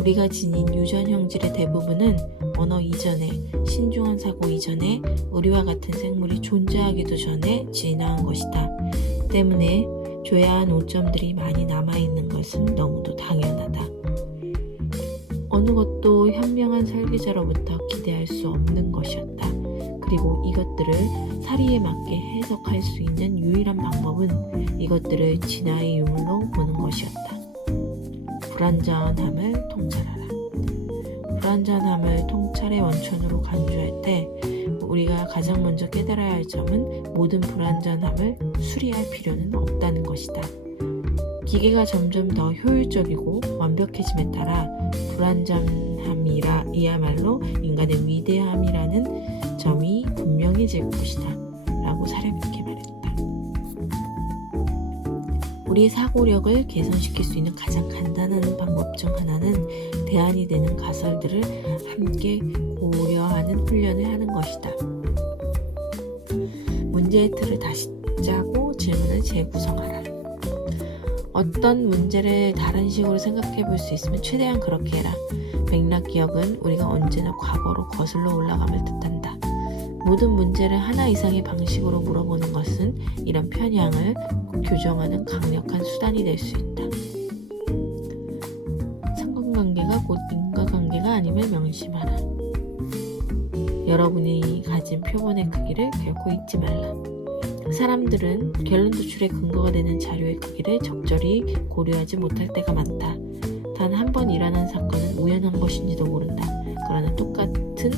우리가 지닌 유전 형질의 대부분은 언어 이전에, 신중한 사고 이전에 우리와 같은 생물이 존재하기도 전에 진화한 것이다. 때문에 줘야 한 오점들이 많이 남아있는 것은 너무도 당연하다. 어느 것도 현명한 설계자로부터 기대할 수 없는 것이었다. 그리고 이것들을 사리에 맞게 해석할 수 있는 유일한 방법은 이것들을 진화의 유물로 보는 것이었다. 불완전함을 통찰하라. 불완전함을 통찰의 원천으로 간주할 때 우리가 가장 먼저 깨달아야 할 점은 모든 불완전함을 수리할 필요는 없다는 것이다. 기계가 점점 더 효율적이고 완벽해짐에 따라 불완전함이야말로 인간의 위대함이라는 점이 분명해질 것이다 라고 사람있게 말했다. 우리의 사고력을 개선시킬 수 있는 가장 간단한 방법 중 하나는 대안이 되는 가설들을 함께 고려하는 훈련을 하는 것이다. 문제의 틀을 다시 짜고 질문을 재구성하라. 어떤 문제를 다른 식으로 생각해 볼 수 있으면 최대한 그렇게 해라. 맥락 기억은 우리가 언제나 과거로 거슬러 올라감을 뜻한다. 모든 문제를 하나 이상의 방식으로 물어보는 것은 이런 편향을 교정하는 강력한 수단이 될 수 있다. 상관관계가 곧 인과관계가 아님을 명심하라. 여러분이 가진 표본의 크기를 결코 잊지 말라. 사람들은 결론 도출의 근거가 되는 자료의 크기를 적절히 고려하지 못할 때가 많다. 단 한 번 일어난 사건은 우연한 것인지도 모른다. 그러나 똑같은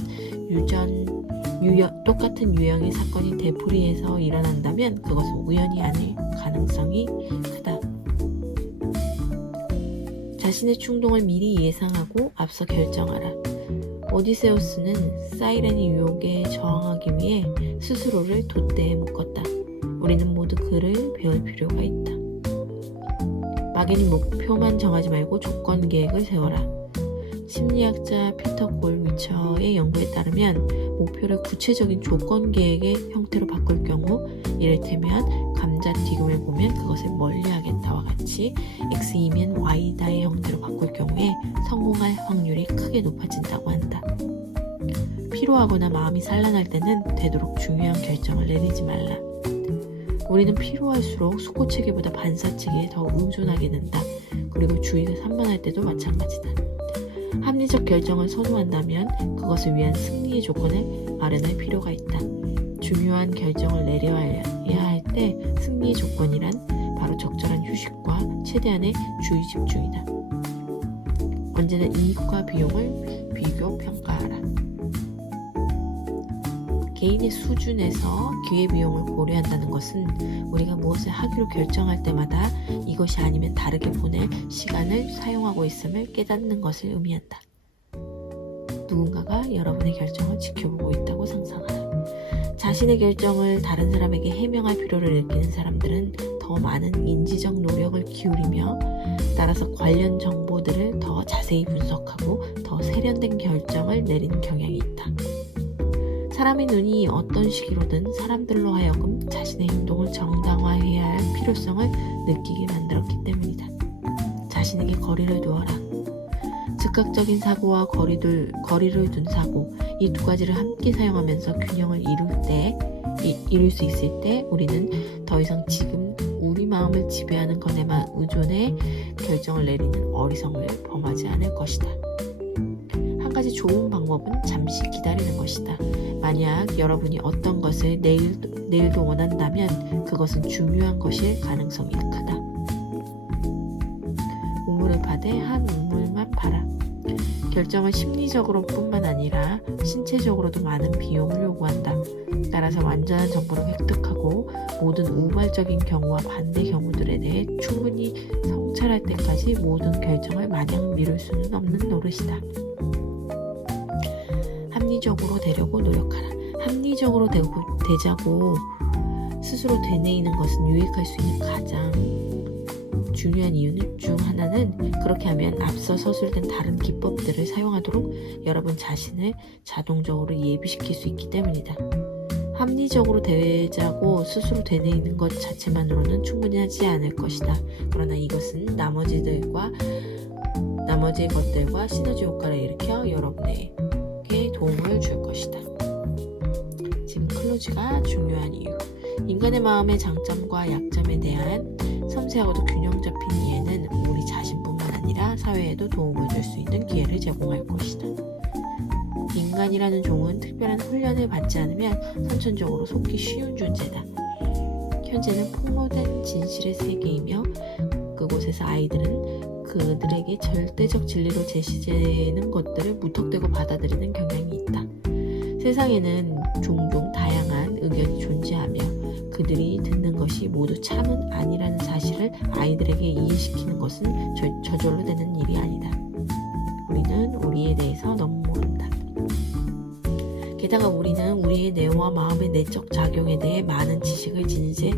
유형의 사건이 되풀이해서 일어난다면 그것은 우연이 아닐 가능성이 크다. 자신의 충동을 미리 예상하고 앞서 결정하라. 오디세우스는 사이렌의 유혹에 저항하기 위해 스스로를 돛대에 묶었다. 우리는 모두 그를 배울 필요가 있다. 막연히 목표만 정하지 말고 조건 계획을 세워라. 심리학자 피터 골미처의 연구에 따르면 목표를 구체적인 조건 계획의 형태로 바꿀 경우, 이를테면 감자튀김을 보면 그것을 멀리하겠다와 같이 X이면 Y다의 형태로 바꿀 경우에 성공할 확률이 크게 높아진다고 한다. 피로하거나 마음이 산란할 때는 되도록 중요한 결정을 내리지 말라. 우리는 피로할수록 속고체계보다 반사체계에 더 의존하게 된다. 그리고 주의가 산만할 때도 마찬가지다. 합리적 결정을 선호한다면 그것을 위한 승리의 조건을 마련할 필요가 있다. 중요한 결정을 내려야 할 때 승리의 조건이란 바로 적절한 휴식과 최대한의 주의 집중이다. 언제나 이익과 비용을 비교 평가하라. 개인의 수준에서 기회비용을 고려한다는 것은 우리가 무엇을 하기로 결정할 때마다 이것이 아니면 다르게 보낼 시간을 사용하고 있음을 깨닫는 것을 의미한다. 누군가가 여러분의 결정을 지켜보고 있다고 상상하라. 자신의 결정을 다른 사람에게 해명할 필요를 느끼는 사람들은 더 많은 인지적 노력을 기울이며 따라서 관련 정보들을 더 자세히 분석하고 더 세련된 결정을 내리는 경향이 있다. 사람의 눈이 어떤 시기로든 사람들로 하여금 자신의 행동을 정당화해야 할 필요성을 느끼게 만들었기 때문이다. 자신에게 거리를 두어라. 즉각적인 사고와 거리를 둔 사고, 이 두 가지를 함께 사용하면서 균형을 이룰 수 있을 때 우리는 더 이상 지금 우리 마음을 지배하는 것에만 의존해 결정을 내리는 어리석음을 범하지 않을 것이다. 한 가지 좋은 방법은 잠시 기다리는 것이다. 만약 여러분이 어떤 것을 내일도 원한다면 그것은 중요한 것일 가능성이 크다. 우물을 파되 한 우물만 파라. 결정은 심리적으로 뿐만 아니라 신체적으로도 많은 비용을 요구한다. 따라서 완전한 정보를 획득하고 모든 우발적인 경우와 반대 경우들에 대해 충분히 성찰할 때까지 모든 결정을 마냥 미룰 수는 없는 노릇이다. 합리적으로 되려고 노력하라. 합리적으로 되자고 스스로 되뇌이는 것은 유익할 수 있는 가장 중요한 이유 중 하나는 그렇게 하면 앞서 서술된 다른 기법들을 사용하도록 여러분 자신을 자동적으로 예비시킬 수 있기 때문이다. 합리적으로 되자고 스스로 되뇌이는 것 자체만으로는 충분히 하지 않을 것이다. 그러나 이것은 나머지 나머지 것들과 시너지 효과를 일으켜 여러분에게 도움을 줄 것이다. 지금 클로즈가 중요한 이유. 인간의 마음의 장점과 약점에 대한 섬세하고도 균형 잡힌 이해는 우리 자신뿐만 아니라 사회에도 도움을 줄 수 있는 기회를 제공할 것이다. 인간이라는 종은 특별한 훈련을 받지 않으면 선천적으로 속기 쉬운 존재다. 현재는 폭로된 진실의 세계이며 그곳에서 아이들은 그들에게 절대적 진리로 제시되는 것들을 무턱대고 받아들이는 경향이 있다. 세상에는 종종 다양한 의견이 존재하며 그들이 듣는 것이 모두 참은 아니라는 사실을 아이들에게 이해시키는 것은 저절로 되는 일이 아니다. 우리는 우리에 대해서 너무 모른다. 게다가 우리는 우리의 뇌와 마음의 내적 작용에 대해 많은 지식을 지닌 채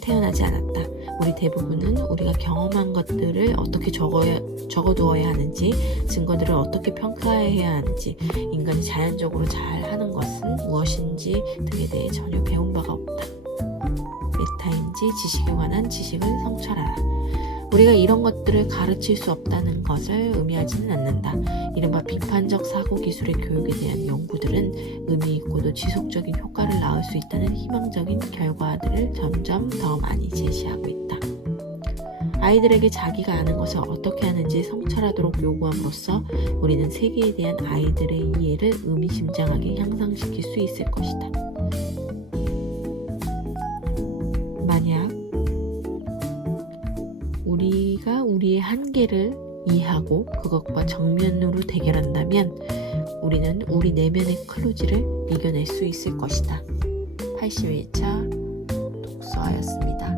태어나지 않았다. 우리 대부분은 우리가 경험한 것들을 어떻게 적어두어야 하는지, 증거들을 어떻게 평가해야 하는지, 인간이 자연적으로 잘하는 것은 무엇인지 등에 대해 전혀 배운 바가 없다. 메타인지 지식에 관한 지식을 성찰하라. 우리가 이런 것들을 가르칠 수 없다는 것을 의미하지는 않는다. 이른바 비판적 사고 기술의 교육에 대한 연구들은 의미 있고도 지속적인 효과를 낳을 수 있다는 희망적인 결과들을 점점 더 많이 제시하고 있다. 아이들에게 자기가 아는 것을 어떻게 하는지 성찰하도록 요구함으로써 우리는 세계에 대한 아이들의 이해를 의미심장하게 향상시킬 수 있을 것이다. 만약 우리가 우리의 한계를 이해하고 그것과 정면으로 대결한다면 우리는 우리 내면의 클로즈를 이겨낼 수 있을 것이다. 81차 독서하였습니다.